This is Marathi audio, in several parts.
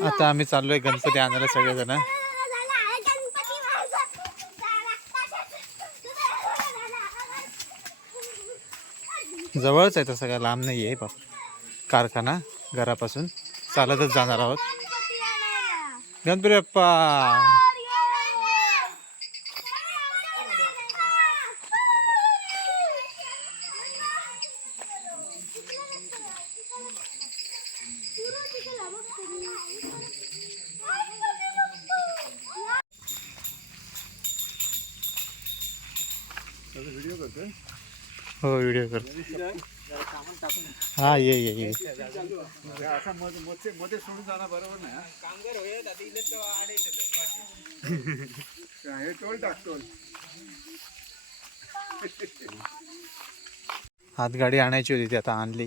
आता आम्ही चाललोय गणपती आणायला सगळेजण. जवळच आहे तसं काय लांब नाही आहे बाप. कारखाना घरापासून. चालतच जाणार आहोत. गणपती बाप्पा! हो व्हिडिओ कर हा ये ये ये. मध्ये सोडून बरोबर नाही हातगाडी आणायची होती ती आता आणली.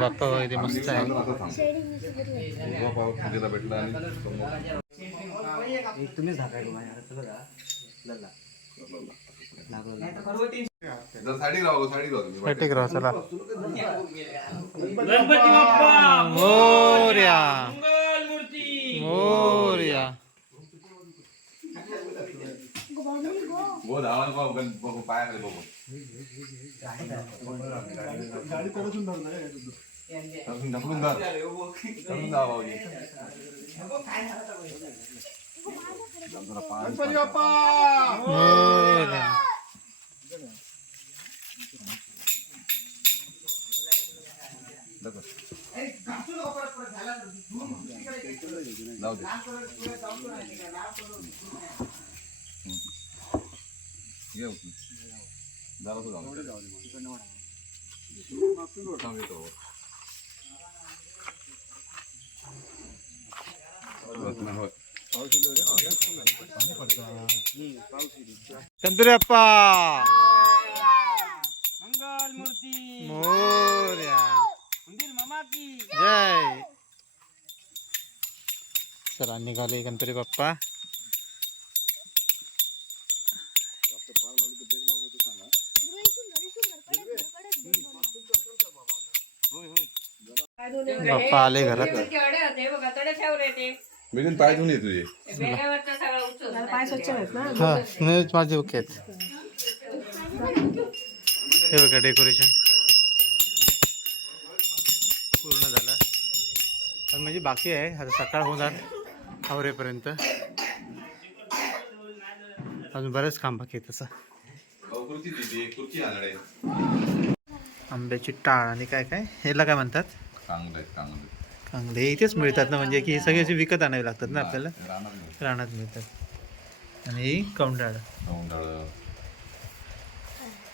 बाप्पा वगैरे मस्त आहे. भेटला आणि तुम्हीच झाकायला बघा. लल्ला. जर साडी राहू साडी राहू तुम्ही ठीक राहा चला मोर्या मोर्या गो धावान पाव गण बघू पायाखाली बघू ढकलून ढकलून धर ढकलून जा भाऊजी जरा पाय- मोर्या जाऊ दे ये उचलून. जरा तू जाऊ दे. थांब येतो. बस ना, होय. गणपती बाप्पा मंगल मूर्ती मोर्या मंदिर मामा की जय चला निघाले गणपती बाप्पा बाप्पा आले घरात. मिलिंद पाय धुवून ये तुझे बेगावरचं सगळं उचलून पाय स्वच्छ आहेत ना? हा नाही माझे ओके आहेत. हे बघा डेकोरेशन पूर्ण झालं. म्हणजे बाकी आहे. आता सकाळ होणार आवरेपर्यंत. अजून बरंच काम बाकी आहे तसं. आंब्याची टाळ आणि काय काय? ह्याला काय म्हणतात? चांगलं आहे चांगलं आहे. कांगडे हे इथेच मिळतात ना म्हणजे की हे. सगळे असे विकत आणावे लागतात ना आपल्याला? रानात मिळतात. आणि ही कौंडाळ.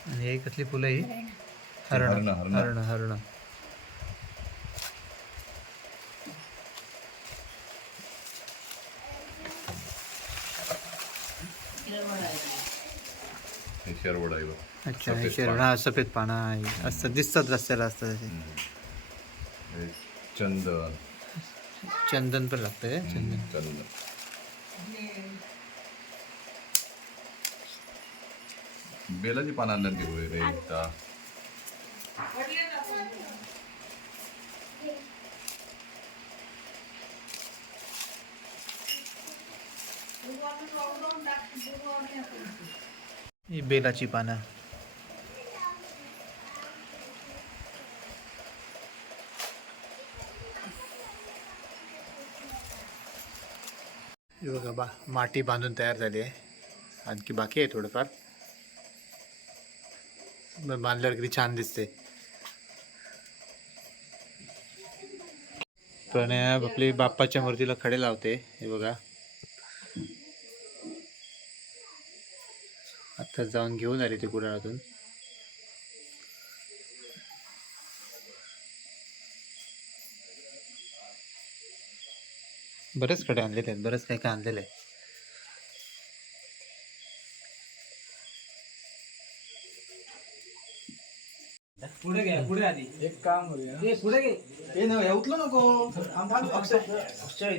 आणि ही कसली फुलं ही? हरण. हरणं, हरणं. हरण. हरण हे शेरवड आहे बघ. अच्छा हे सफेद पान. हा सफेद पानं आहे. असतात दिसतात रस्त्याला असतात असे. हे चंदन. चंदन पण लागतंय चंदन. चंदन. बेलाची पानं आणल्यात की होय रे इथं. ही बेलाची पानं. हे बघा बा माती बांधून तयार झाली आहे. आणखी बाकी आहे थोडंफार. बांधल्यावर किती छान दिसते प्रणयाब आपली बाप्पाच्या मूर्तीला खडे लावते. हे बघा. आता जाऊन घेऊन आली ते कुडाळातून बरेच खडे आणलेले आहेत बरेच काही काय आणलेले आहे पुढे घ्या पुढे आधी. एक काम करूया. ए, पुढे घे. हे ना हे उचलू नको अक्षय. अक्षय.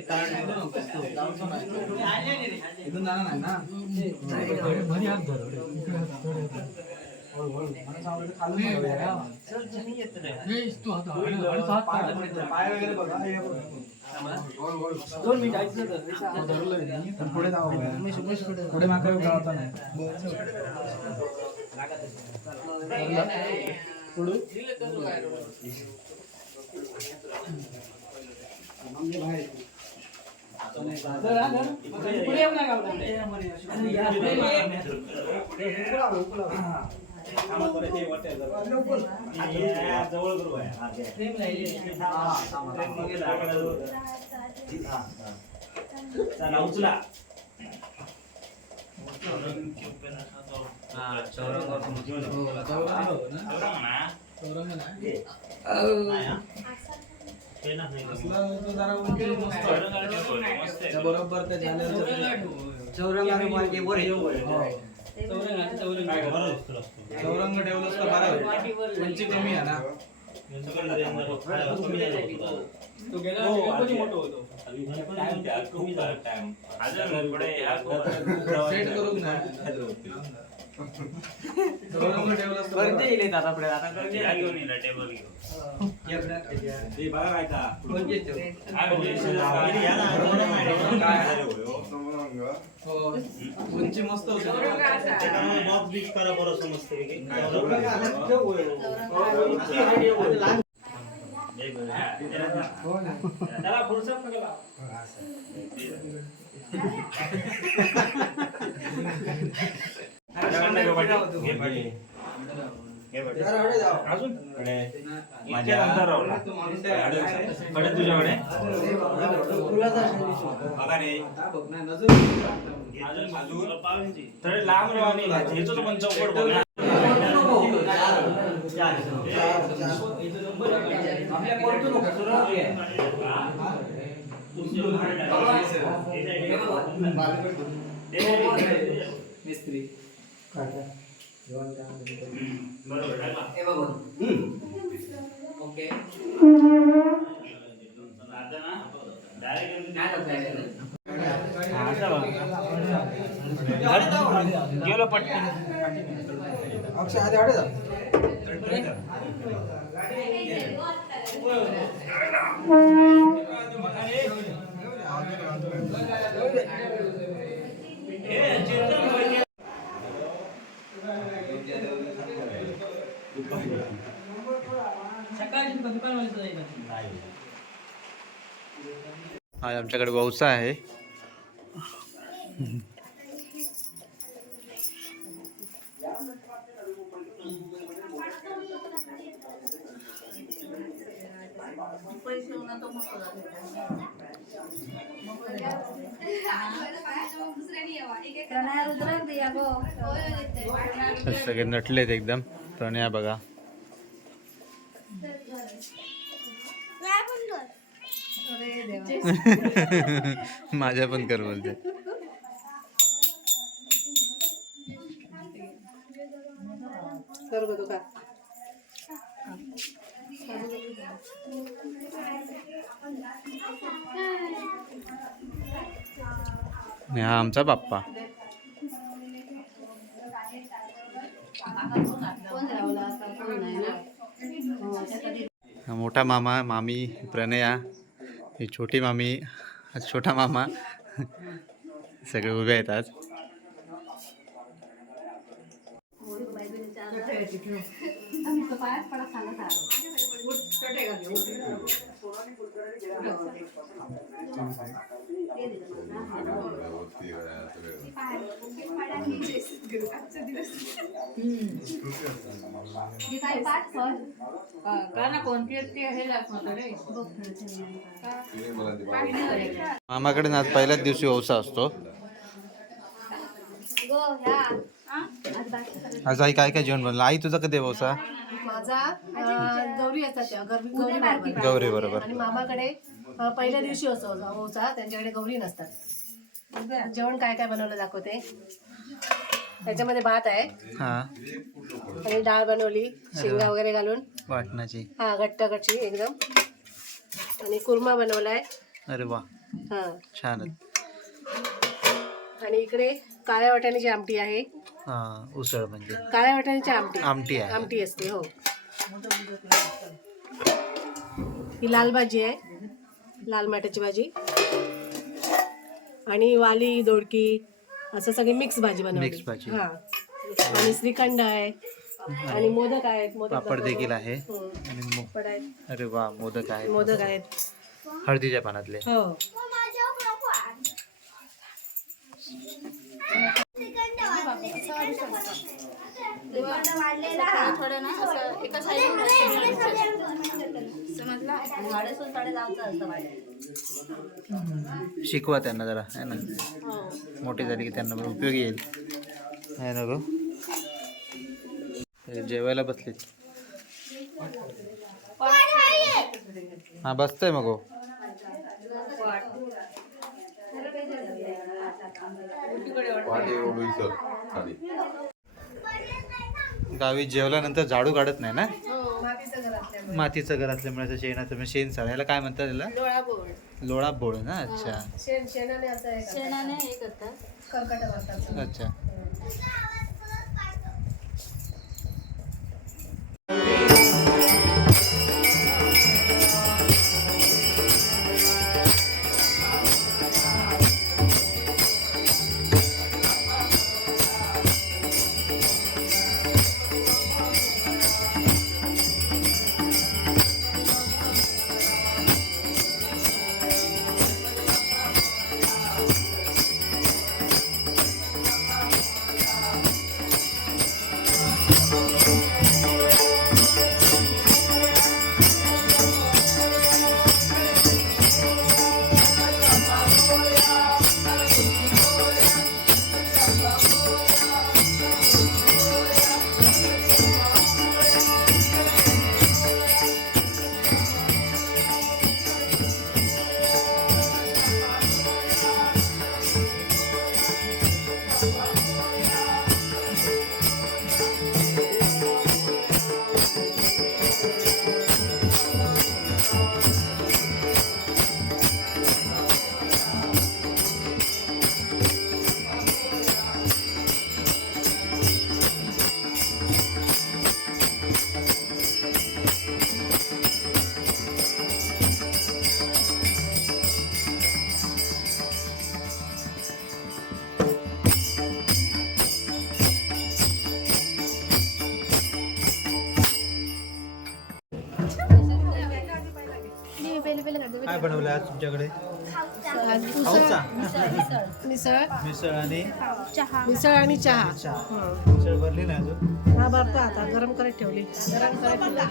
इथून जाणार नाही ना? मला सांगलं तर खालून जाऊया. पाय- पाय वगैरे बघा हे बघा. दोन मिनिट ऐकलं तर. धरलंय मी, पण पुढे जाऊ पुढे मागे गावता नाही पुढे पुढे येऊ नका चला उचला असलं तर जरा उंची मस्त वाटतं. त्या बरोबर ते झाल्यावर चौरंग ठेवलंस तर बरं होईल. उंची कमी आहे ना तो गेला गणपती मोठं होतो सेट करून ना. चौरंग ठेवलंस तर बरं होईल. हो. उंची मस्त होती. त्याला फुरसत नका लावू. अजून इतक्या अंतर रावला कडे तुझ्याकडे थोडे लांब राहा आणि ह्याचं पण चौकट बघ ना. आपल्या परतू नको सुरुवात आहे. मिस्त्री ఓకే జీలో పట్టుకుని ఒకసారి అది ఆడదా आज आमच्याकडे वौसा आहे. सगळे नटलेत एकदम. प्रणया बघा. माझ्या पण कर बोलते. हा आमचा बाप्पा. मोठा मामा मामी प्रणया ही छोटी मामी छोटा मामा. सगळे उभे आहेत आज. मामाकडे ना आज पहिल्याच दिवशी ओसा असतो. आज आई काय काय जेवण बनलं आई तुझा कधी ओसा? गौरी गौरी बरोबर. मामाकडे पहिल्या दिवशी असतो होता त्यांच्याकडे गौरी नसतात. जेवण काय काय बनवलं दाखवते. त्याच्यामध्ये भात आहे. हा. आणि डाळ बनवली शेंगा वगैरे घालून. वाटणाची. हा घट्ट कटची एकदम. आणि कुर्मा बनवलाय. अरे वा. हा. छानच आणि इकडे काळ्या वाटाण्याची आमटी आहे. हा उसळ म्हणजे. काळ्या वाटाण्याची आमटी. आमटी आमटी असते हो. ही लाल भाजी आहे. लाल माठाची भाजी. आणि वाली दोडकी असं सगळी मिक्स भाजी बनवली. Mix भाजी. हा. आणि श्रीखंड आहे. आणि मोदक आहेत. मोदक पापड देखील आहे. हम्म. आणि मो- पापड आहेत. अरे वा मोदक आहे मोदक आहेत. हळदीच्या पानातले. हो. शिकवा त्यांना जरा है ना? मोठी झाली की त्यांना पण उपयोगी येईल. आहे ना गो हे जेवायला बसलीत हा बसतोय मग हो. गावी जेवल्यानंतर झाडू काढत नाही ना? मातीचं घर असल्यामुळे असं शेणाचं म्हणजे शेण साळ याला काय म्हणतात त्याला? लोळा बोळ लोळा बोळ ना अच्छा. शेण शेणाने असं हे करतात. कर्कट करतात. अच्छा. काय बनवलं आज तुमच्याकडे? खाऊचा. मिसळ. मिसळ आणि? मिसळ आणि चहा. चहा मिसळ भरली नाही अजून? हा भरतो आता. गरम करत ठेवली. गरम करत ठेवली.